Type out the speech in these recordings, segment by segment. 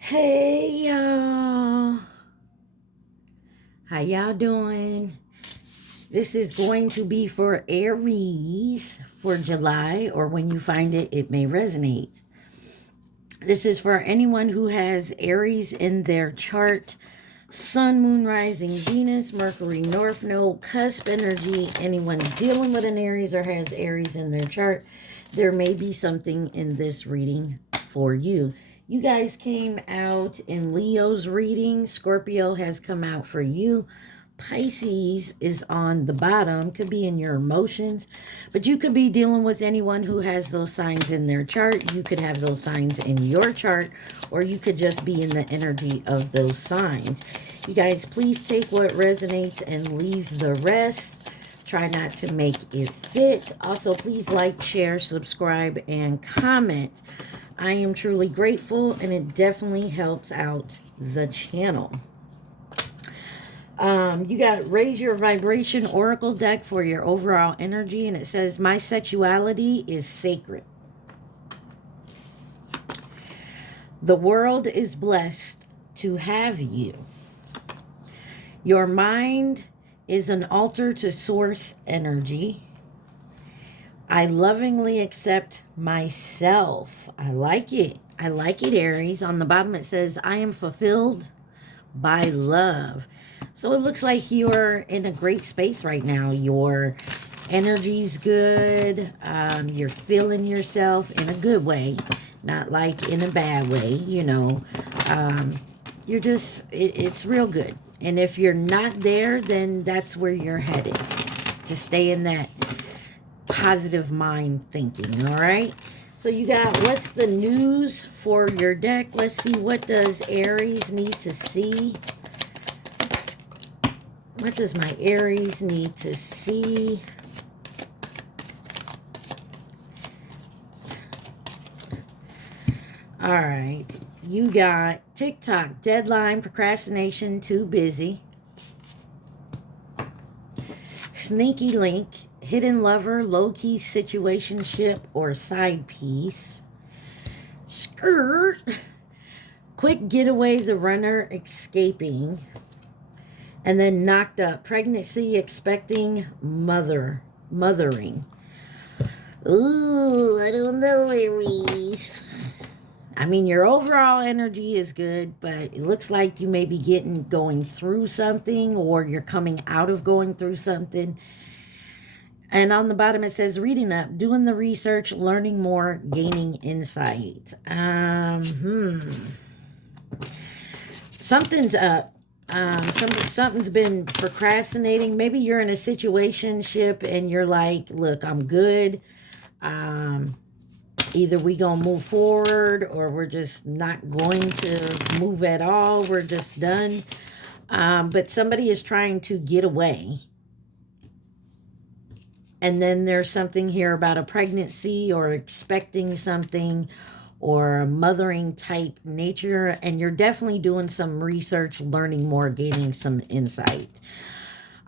Hey y'all, how y'all doing? This is going to be for Aries for July, or when you find it, it may resonate. This is for anyone who has Aries in their chart. Sun, Moon, Rising, Venus, Mercury, North Node, cusp energy. Anyone dealing with an Aries or has Aries in their chart, there may be something in this reading for you. You guys came out in Leo's reading. Scorpio has come out for you. Pisces is on the bottom, could be in your emotions, but you could be dealing with anyone who has those signs in their chart. You could have those signs in your chart, or you could just be in the energy of those signs. You guys, please take what resonates and leave the rest. Try not to make it fit. Also, please like, share, subscribe, and comment. I am truly grateful, and it definitely helps out the channel. You got Raise Your Vibration Oracle deck for your overall energy, and it says, my sexuality is sacred. The world is blessed to have you. Your mind is an altar to source energy. I lovingly accept myself. I like it. I like it, Aries. On the bottom it says, I am fulfilled by love. So it looks like you're in a great space right now. Your energy's good. You're feeling yourself in a good way, not like in a bad way, you know. You're just, it's real good. And if you're not there, then that's where you're headed. Just stay in that positive mind thinking, all right? So you got, what's the news for your deck? Let's see, what does Aries need to see? What does my Aries need to see? All right. You got TikTok, deadline, procrastination, too busy. Sneaky link, hidden lover, low-key situationship, or side piece. Skirt. Quick getaway, the runner escaping. And then knocked up, pregnancy, expecting, mothering. Ooh, I don't know, Aries. I mean, your overall energy is good, but it looks like you may be going through something, or you're coming out of going through something. And on the bottom it says, reading up, doing the research, learning more, gaining insight. Something's up. Something's been procrastinating. Maybe you're in a situationship and you're like, look, I'm good. Either we gonna move forward, or we're just not going to move at all. We're just done. But somebody is trying to get away. And then there's something here about a pregnancy or expecting something, or a mothering type nature, and you're definitely doing some research, learning more, gaining some insight.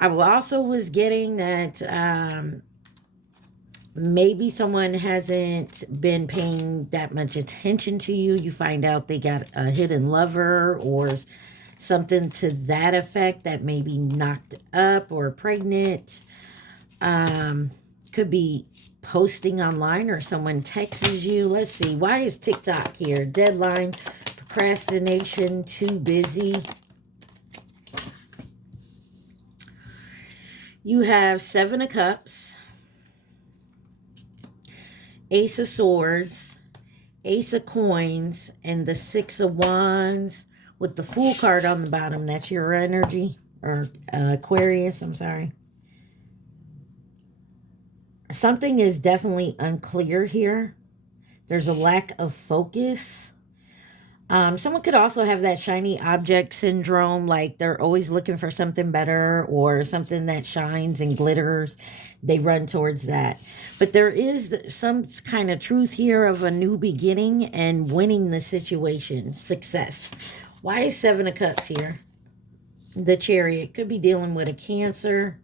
I also was getting that maybe someone hasn't been paying that much attention to you. You find out they got a hidden lover or something to that effect, that may be knocked up or pregnant. Could be posting online, or someone texts you. Let's see, why is TikTok here? Deadline, procrastination, too busy. You have Seven of Cups, Ace of Swords, Ace of Coins, and the Six of Wands with the Fool card on the bottom. That's your energy, or Aquarius, I'm sorry. Something is definitely unclear here. There's a lack of focus. Someone could also have that shiny object syndrome, like they're always looking for something better or something that shines and glitters. They run towards that. But there is some kind of truth here of a new beginning and winning the situation. Success. Why is Seven of Cups here? The Chariot could be dealing with a Cancer.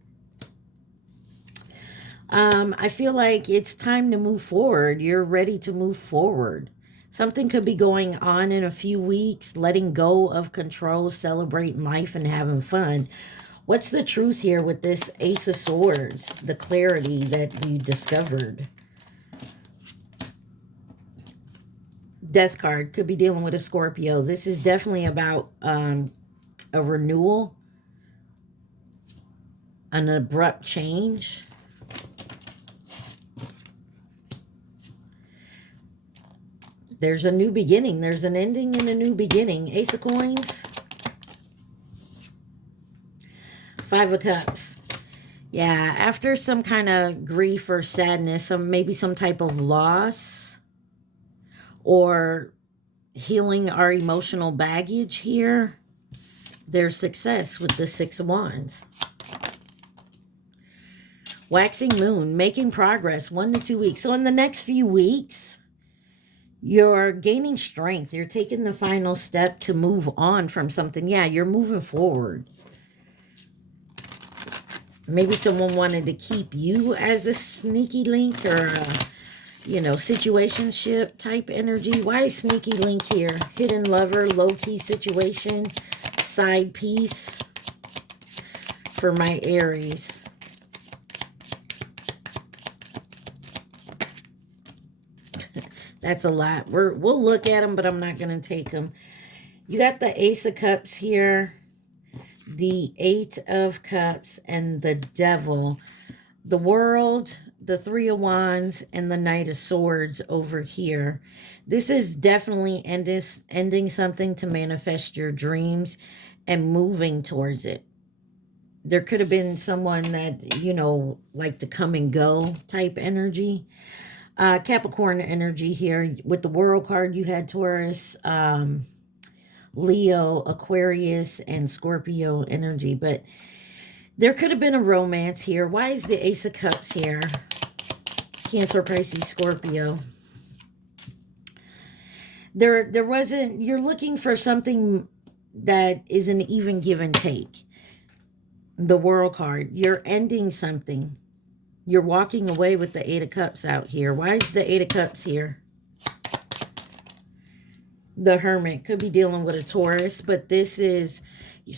I feel like it's time to move forward. You're ready to move forward. Something could be going on in a few weeks, letting go of control, celebrating life, and having fun. What's the truth here with this Ace of Swords? The clarity that we discovered. Death card could be dealing with a Scorpio. This is definitely about a renewal, an abrupt change. There's a new beginning. There's an ending and a new beginning. Ace of Coins. Five of Cups. Yeah, after some kind of grief or sadness, maybe some type of loss or healing our emotional baggage here, there's success with the Six of Wands. Waxing moon, making progress 1 to 2 weeks. So in the next few weeks, you're gaining strength. You're taking the final step to move on from something. Yeah, you're moving forward. Maybe someone wanted to keep you as a sneaky link or a, you know, situationship type energy. Why is sneaky link here? Hidden lover, low-key situation, side piece for my Aries. That's a lot. We'll look at them, but I'm not going to take them. You got the Ace of Cups here, the Eight of Cups, and the Devil. The World, the Three of Wands, and the Knight of Swords over here. This is definitely ending something to manifest your dreams and moving towards it. There could have been someone that, you know, like to come and go type energy. Capricorn energy here. With the World card, you had Taurus, Leo, Aquarius, and Scorpio energy. But there could have been a romance here. Why is the Ace of Cups here? Cancer, Pisces, Scorpio. There wasn't... You're looking for something that is an even give and take. The World card. You're ending something. You're walking away with the Eight of Cups out here. Why is the Eight of Cups here? The Hermit. Could be dealing with a Taurus, but this is a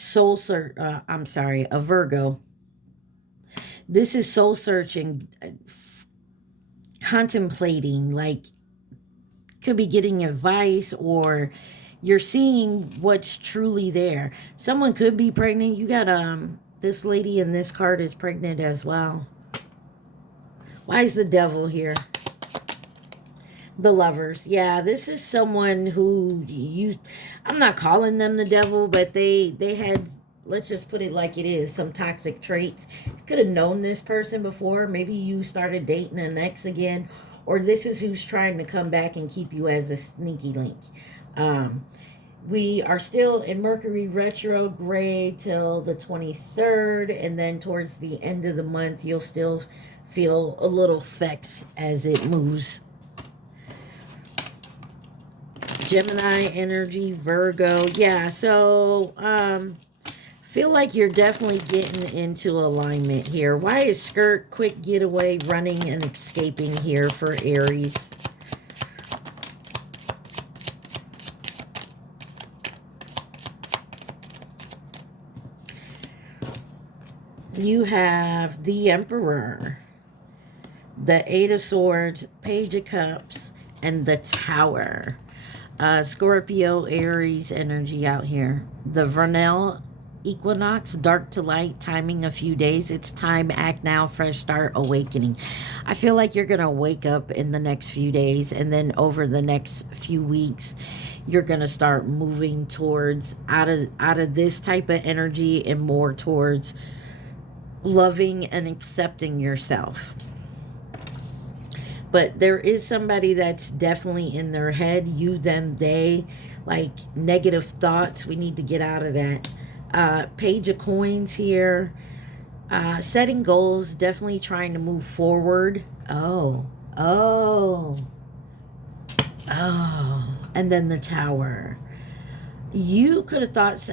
Virgo. This is soul searching, contemplating, like, could be getting advice, or you're seeing what's truly there. Someone could be pregnant. You got this lady in this card is pregnant as well. Why is the Devil here? The Lovers. Yeah, this is someone who I'm not calling them the devil, but they had, let's just put it like it is, some toxic traits. You could have known this person before. Maybe you started dating an ex again, or this is who's trying to come back and keep you as a sneaky link. We are still in Mercury retrograde till the 23rd, and then towards the end of the month, you'll still feel a little effects as it moves. Gemini energy, Virgo. Yeah, so feel like you're definitely getting into alignment here. Why is skirt, quick getaway, running, and escaping here for Aries? You have the Emperor, the Eight of Swords, Page of Cups, and the Tower. Scorpio, Aries energy out here. The vernal equinox, dark to light, timing a few days. It's time, act now, fresh start, awakening. I feel like you're going to wake up in the next few days, and then over the next few weeks, you're going to start moving towards out of this type of energy and more towards loving and accepting yourself. But there is somebody that's definitely in their head, you, them, they, like negative thoughts. We need to get out of that. Page of Coins here. Setting goals, definitely trying to move forward. Oh. And then the Tower. You could have thought...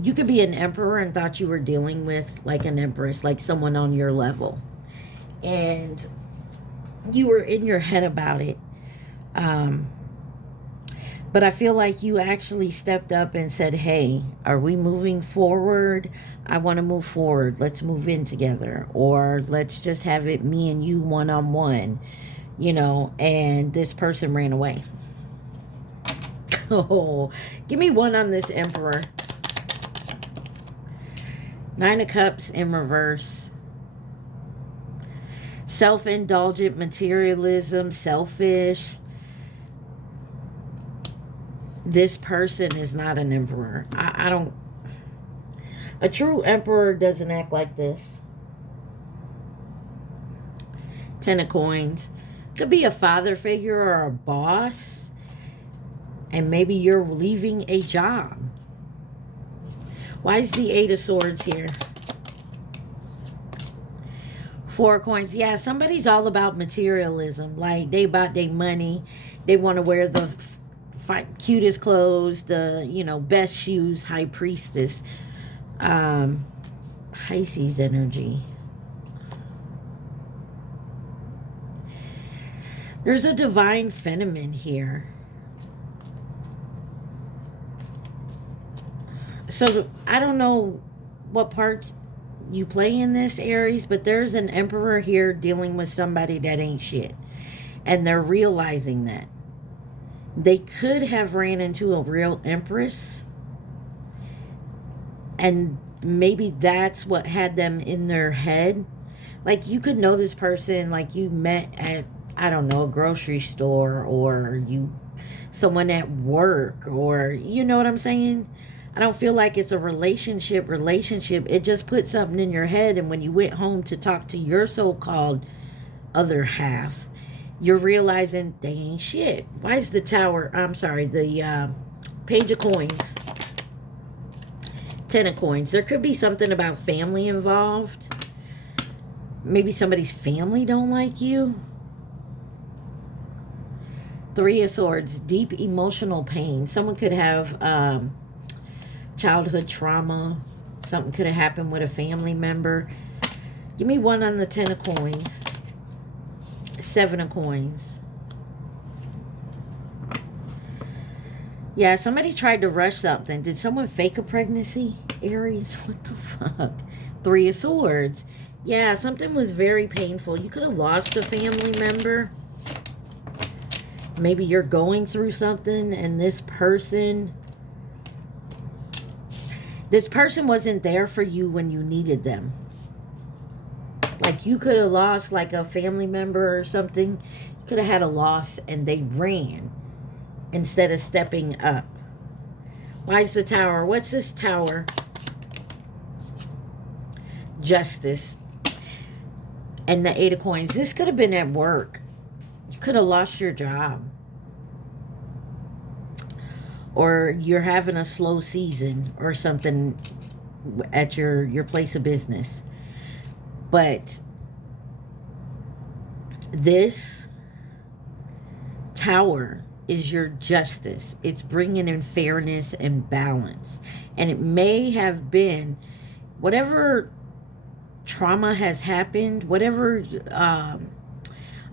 you could be an emperor and thought you were dealing with like an empress, like someone on your level. And you were in your head about it. Um, but I feel like you actually stepped up and said, hey, are we moving forward? I want to move forward. Let's move in together. Or let's just have it me and you one-on-one, you know, and this person ran away. Oh, give me one on this Emperor. Nine of Cups in reverse. Self-indulgent materialism, selfish. This person is not an emperor. I don't... A true emperor doesn't act like this. Ten of Coins. Could be a father figure or a boss. And maybe you're leaving a job. Why is the Eight of Swords here? Four of Coins. Yeah, somebody's all about materialism. Like, they about their money. They want to wear the cutest clothes, the, you know, best shoes. High Priestess. Pisces energy. There's a divine feminine here. So, I don't know what part you play in this, Aries, but there's an emperor here dealing with somebody that ain't shit. And they're realizing that. They could have ran into a real empress. And maybe that's what had them in their head. Like, you could know this person, like you met at, I don't know, a grocery store, or someone at work, or, you know what I'm saying? I don't feel like it's a relationship. It just put something in your head, and when you went home to talk to your so-called other half, you're realizing they ain't shit. Why is the Tower, I'm sorry, the Page of Coins, Ten of Coins. There could be something about family involved. Maybe somebody's family don't like you. Three of Swords, deep emotional pain. Someone could have childhood trauma. Something could have happened with a family member. Give me one on the Ten of Coins. Seven of Coins. Yeah, somebody tried to rush something. Did someone fake a pregnancy, Aries? What the fuck? Three of Swords. Yeah, something was very painful. You could have lost a family member. Maybe you're going through something, and this person wasn't there for you when you needed them. Like, you could have lost like a family member or something. You could have had a loss and they ran instead of stepping up. Why is the Tower? What's this Tower? Justice. And the Eight of Coins. This could have been at work. You could have lost your job. Or you're having a slow season or something at your place of business. But this Tower is your justice. It's bringing in fairness and balance. And it may have been whatever trauma has happened, whatever, I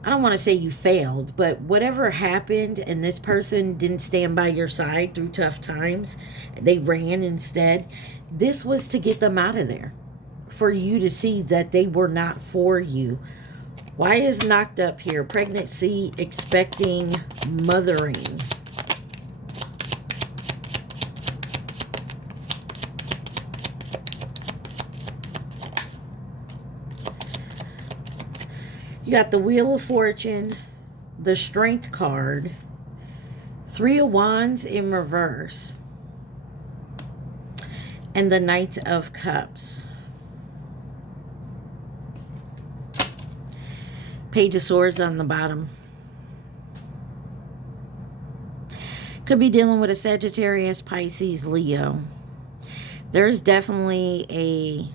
don't want to say you failed, but whatever happened and this person didn't stand by your side through tough times, they ran instead. This was to get them out of there. For you to see that they were not for you. Why is knocked up here? Pregnancy, expecting, mothering. You got the Wheel of Fortune, the Strength card, Three of Wands in reverse, and the Knight of Cups. Page of Swords on the bottom. Could be dealing with a Sagittarius, Pisces, Leo. There's definitely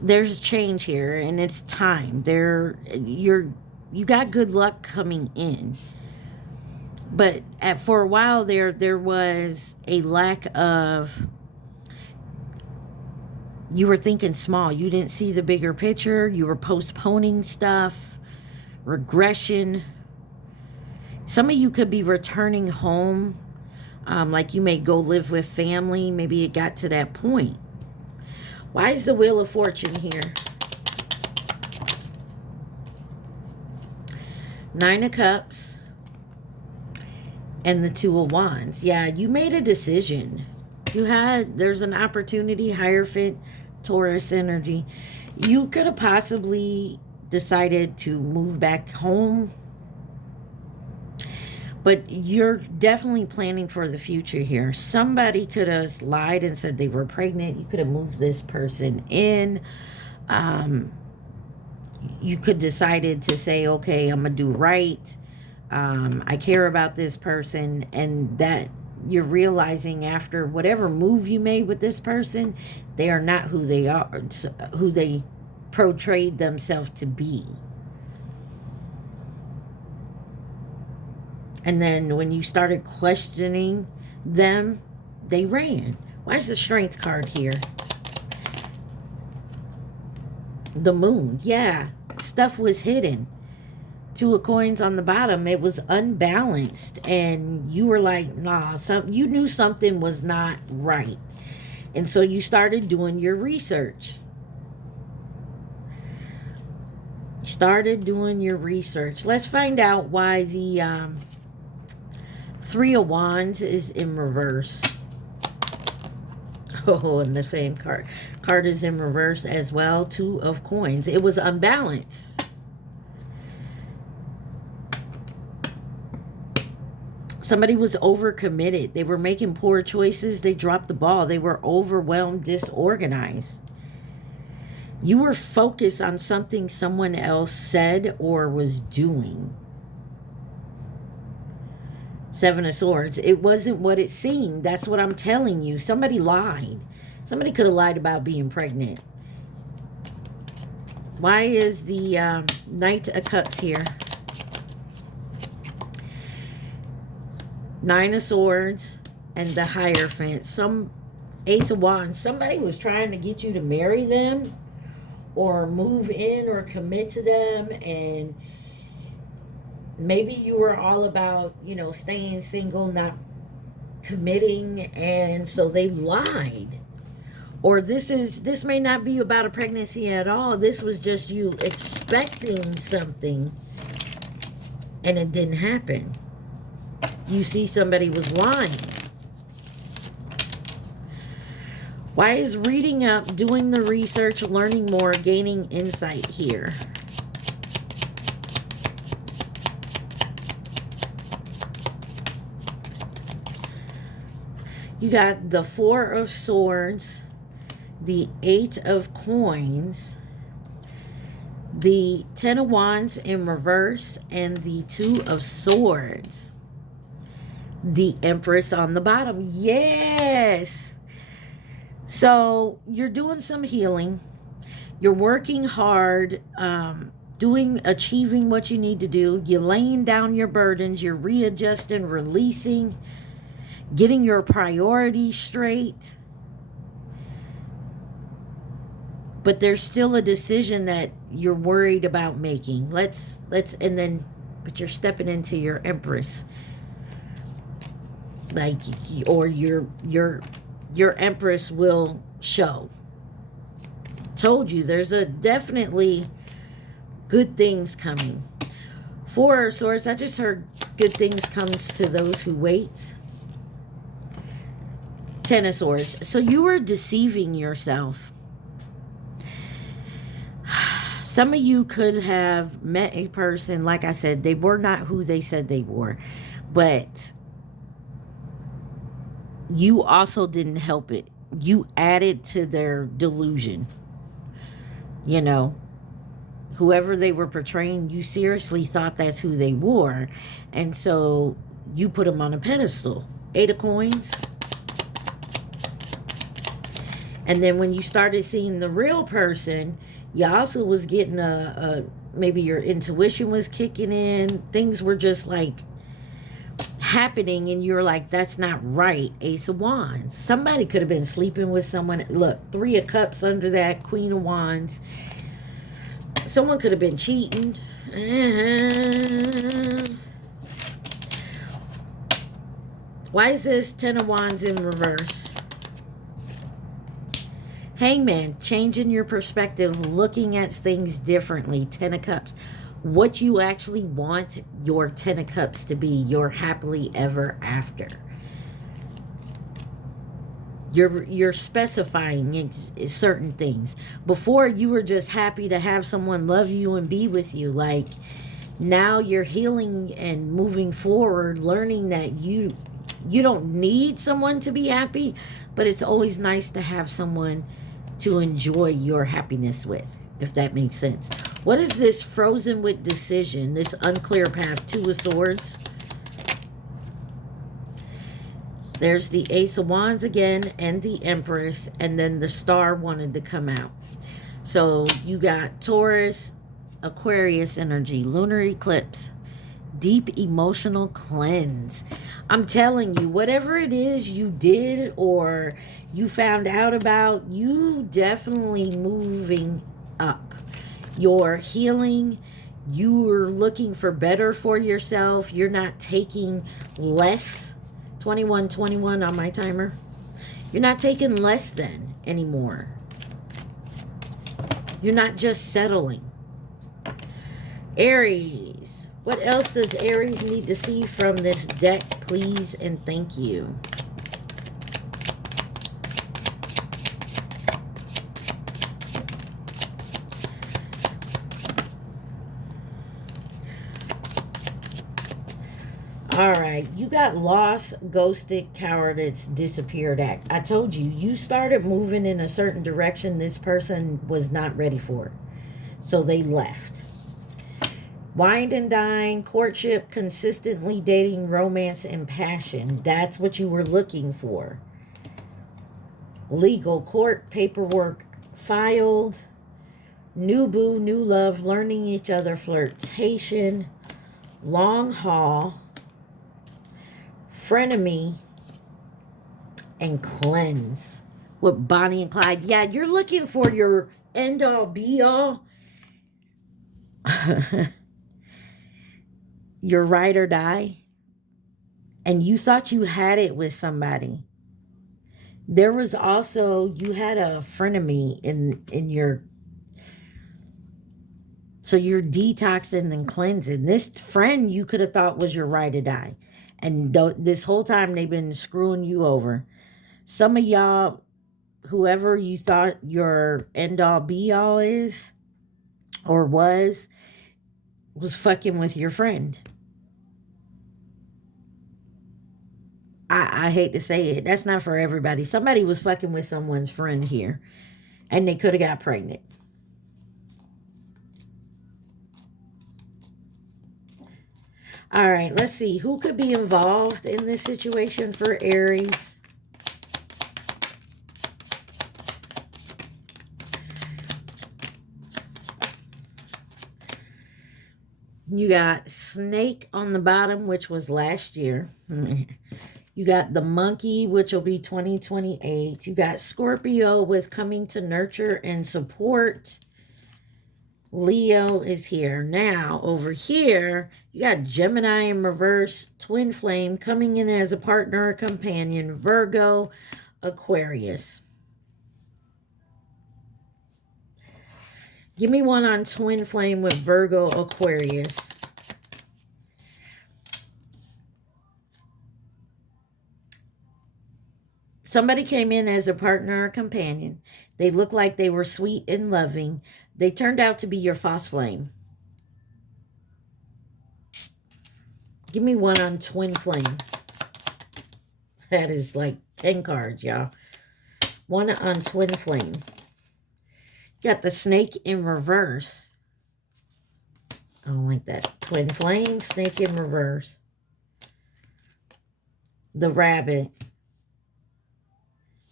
there's change here, and it's time. You got good luck coming in. But for a while there was a lack of You were thinking small. You didn't see the bigger picture. You were postponing stuff. Regression. Some of you could be returning home. Like you may go live with family. Maybe it got to that point. Why is the Wheel of Fortune here? Nine of Cups. And the Two of Wands. Yeah, you made a decision. There's an opportunity, Hierophant, Taurus energy. You could have possibly decided to move back home. But you're definitely planning for the future here. Somebody could have lied and said they were pregnant. You could have moved this person in. You could have decided to say, okay, I'm going to do right. I care about this person. And that you're realizing after whatever move you made with this person, they are not who they are, who they portrayed themselves to be. And then when you started questioning them, they ran. Why is the Strength card here? The Moon. Yeah, stuff was hidden. Two of Coins on the bottom. It was unbalanced. And you were like, nah, you knew something was not right. And so you started doing your research. Started doing your research. Let's find out why the Three of Wands is in reverse. Oh, and the same card. Card is in reverse as well. Two of Coins. It was unbalanced. Somebody was overcommitted. They were making poor choices. They dropped the ball. They were overwhelmed, disorganized. You were focused on something someone else said or was doing. Seven of Swords. It wasn't what it seemed. That's what I'm telling you. Somebody lied. Somebody could have lied about being pregnant. Why is the Knight of Cups here? Nine of Swords and the Hierophant. Some Ace of Wands. Somebody was trying to get you to marry them or move in or commit to them, and maybe you were all about, you know, staying single, not committing, and so they lied. Or this may not be about a pregnancy at all. This was just you expecting something and it didn't happen. You see, somebody was lying. Why is reading up, doing the research, learning more, gaining insight here? You got the Four of Swords, the Eight of Coins, the Ten of Wands in reverse, and the Two of Swords. The Empress on the bottom. Yes! So, you're doing some healing. You're working hard, achieving what you need to do. You're laying down your burdens. You're readjusting, releasing, getting your priorities straight. But there's still a decision that you're worried about making. But you're stepping into your Empress. Like, or your Empress will show. Told you, there's definitely good things coming. Four of Swords, I just heard good things comes to those who wait. Ten of Swords. So you were deceiving yourself. Some of you could have met a person, like I said, they were not who they said they were. But you also didn't help it. You added to their delusion. You know, whoever they were portraying, you seriously thought that's who they were. And so you put them on a pedestal. Eight of Coins. And then when you started seeing the real person, you also was getting maybe your intuition was kicking in. Things were just like happening and you're like, that's not right. Ace of Wands. Somebody could have been sleeping with someone. Look, Three of Cups under that, Queen of Wands. Someone could have been cheating. Why is this Ten of Wands in reverse? Hangman, changing your perspective, looking at things differently. Ten of Cups. What you actually want your Ten of Cups to be, your happily ever after. You're specifying certain things. Before, you were just happy to have someone love you and be with you. Like, now you're healing and moving forward, learning that you don't need someone to be happy, but it's always nice to have someone to enjoy your happiness with, if that makes sense. What is this frozen with decision? This unclear path, Two of Swords. There's the Ace of Wands again and the Empress, and then the Star wanted to come out. So you got Taurus, Aquarius energy, lunar eclipse, deep emotional cleanse. I'm telling you, whatever it is you did or you found out about, you definitely moving up. You're healing. You're looking for better for yourself. You're not taking less. 2121 on my timer. You're not taking less than anymore. You're not just settling. Aries. What else does Aries need to see from this deck, please and thank you? All right, you got lost, ghosted, cowardice, disappeared act. I told you, you started moving in a certain direction this person was not ready for. So they left. Wind and dine, courtship, consistently dating, romance, and passion. That's what you were looking for. Legal, court, paperwork, filed, new boo, new love, learning each other, flirtation, long haul, frenemy, and cleanse with Bonnie and Clyde. Yeah, you're looking for your end-all, be-all. Your ride or die. And you thought you had it with somebody. There was also, you had a frenemy in your... So you're detoxing and cleansing. This friend you could have thought was your ride or die. And this whole time they've been screwing you over. Some of y'all, whoever you thought your end-all be-all is, or was fucking with your friend. I hate to say it. That's not for everybody. Somebody was fucking with someone's friend here. And they could have got pregnant. All right, let's see. Who could be involved in this situation for Aries? You got Snake on the bottom, which was last year. You got the Monkey, which will be 2028. You got Scorpio with coming to nurture and support. Leo is here. Now, over here, you got Gemini in reverse, Twin Flame, coming in as a partner or companion, Virgo, Aquarius. Give me one on Twin Flame with Virgo, Aquarius. Somebody came in as a partner or companion. They looked like they were sweet and loving. They turned out to be your false flame. Give me one on Twin Flame. That is like 10 cards, y'all. One on Twin Flame. Got the Snake in reverse. I don't like that. Twin Flame, Snake in reverse. The Rabbit.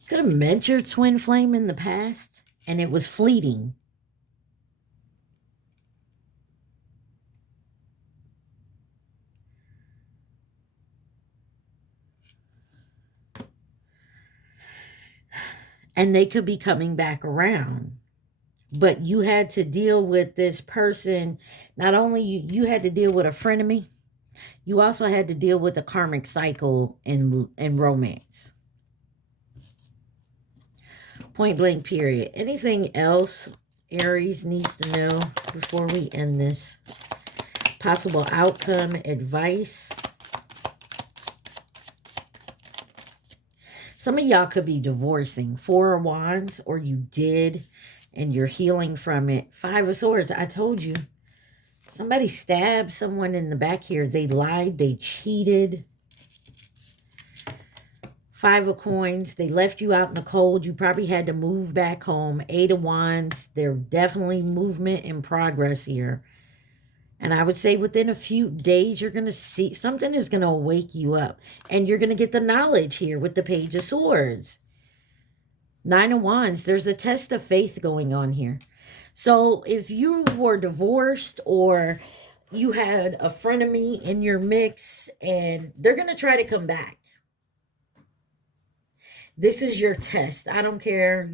Could have met your Twin Flame in the past, and it was fleeting. and they could be coming back around. But you had to deal with this person. Not only you had to deal with a frenemy, you also had to deal with a karmic cycle in romance. Point blank, period. Anything else Aries needs to know before we end this? Possible outcome, advice. Some of y'all could be divorcing. 4 of Wands, or you did, and you're healing from it. 5 of Swords, I told you. Somebody stabbed someone in the back here. They lied. They cheated. 5 of Coins. They left you out in the cold. You probably had to move back home. 8 of Wands. There's definitely movement and progress here. And I would say within a few days, you're going to see something is going to wake you up. And you're going to get the knowledge here with the Page of Swords. 9 of Wands. There's a test of faith going on here. So if you were divorced or you had a frenemy in your mix and they're going to try to come back. This is your test. I don't care.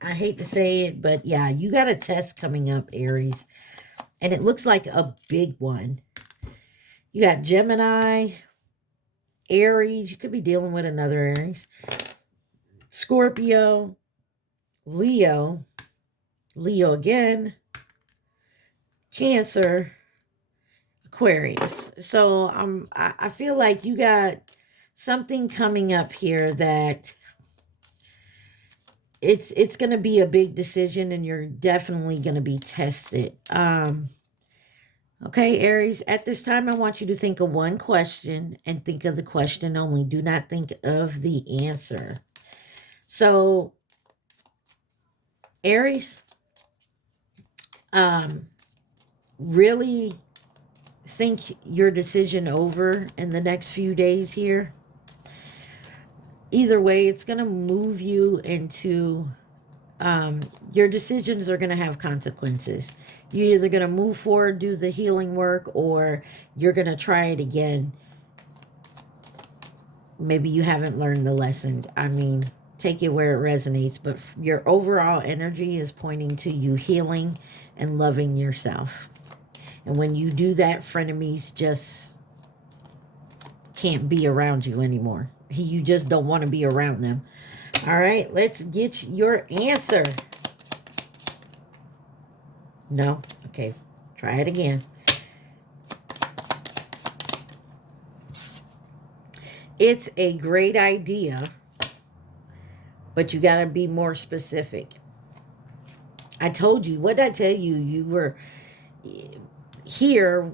I hate to say it, but yeah, you got a test coming up, Aries. And it looks like a big one. You got Gemini, Aries. You could be dealing with another Aries. Scorpio, Leo, Leo again, Cancer, Aquarius. So I feel like you got something coming up here that it's going to be a big decision, and you're definitely going to be tested. Okay, Aries, at this time, I want you to think of one question and think of the question only. Do not think of the answer. So, Aries, really think your decision over in the next few days here. Either way, it's going to move you into, your decisions are going to have consequences. You're either going to move forward, do the healing work, or you're going to try it again. Maybe you haven't learned the lesson. I mean, take it where it resonates, but your overall energy is pointing to you healing and loving yourself. And when you do that, frenemies just can't be around you anymore. You just don't want to be around them. All right, let's get your answer. No? Okay, try it again. It's a great idea, but you got to be more specific. I told you, what did I tell you? You were here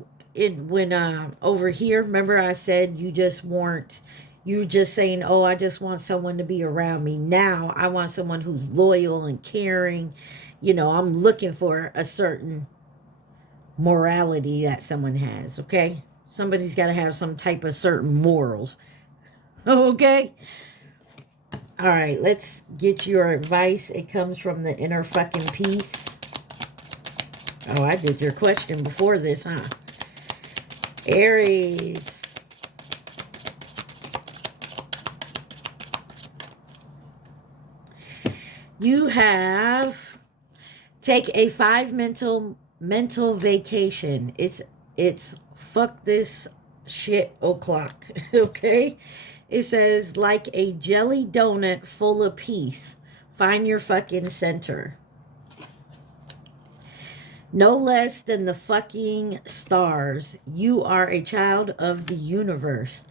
over here. Remember I said you just weren't, you were just saying, oh, I just want someone to be around me. Now I want someone who's loyal and caring. You know, I'm looking for a certain morality that someone has, okay? Somebody's got to have some type of certain morals, okay? All right, let's get your advice. It comes from the Inner Fucking Peace. Oh, I did your question before this, huh? Aries. You have take a 5 mental vacation. It's fuck this shit o'clock, okay? It says, like a jelly donut full of peace, find your fucking center. No less than the fucking stars, you are a child of the universe.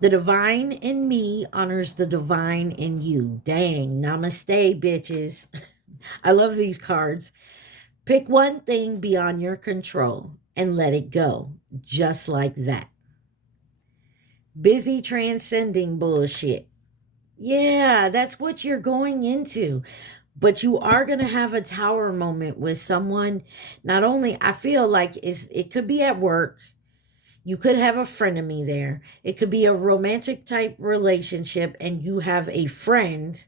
The divine in me honors the divine in you. Dang, namaste, bitches. I love these cards. Pick one thing beyond your control and let it go, just like that. Busy transcending bullshit. Yeah, that's what you're going into. But you are going to have a tower moment with someone. Not only, I feel like it could be at work. You could have a frenemy there. It could be a romantic type relationship and you have a friend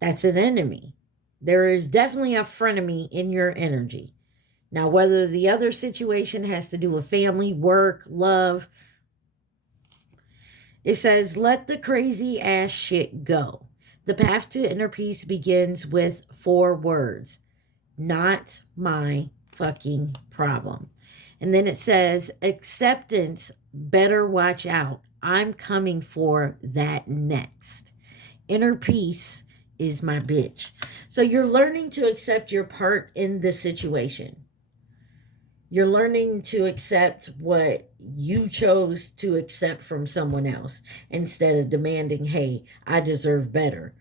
that's an enemy. There is definitely a frenemy in your energy. Now, whether the other situation has to do with family, work, love, it says, let the crazy ass shit go. The path to inner peace begins with 4 words. Not my fucking problem. And then it says, acceptance, better watch out. I'm coming for that next. Inner peace is my bitch. So you're learning to accept your part in the situation. You're learning to accept what you chose to accept from someone else instead of demanding, hey, I deserve better.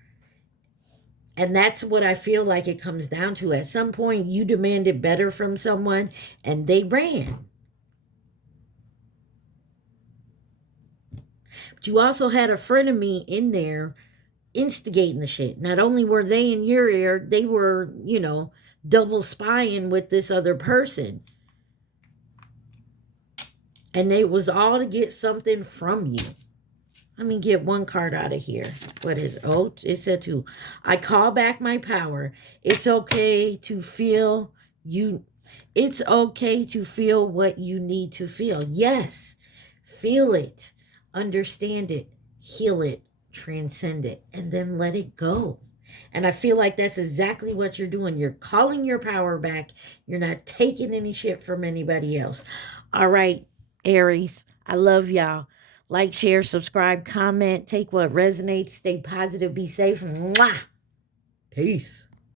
And that's what I feel like it comes down to. At some point, you demanded better from someone and they ran. But you also had a frenemy in there instigating the shit. Not only were they in your ear, they were, double spying with this other person. And it was all to get something from you. Let me get one card out of here. What is it? Oh, it said to, I call back my power. It's okay to feel you. It's okay to feel what you need to feel. Yes. Feel it. Understand it. Heal it. Transcend it. And then let it go. And I feel like that's exactly what you're doing. You're calling your power back. You're not taking any shit from anybody else. All right, Aries. I love y'all. Like, share, subscribe, comment. Take what resonates. Stay positive. Be safe. Mwah. Peace.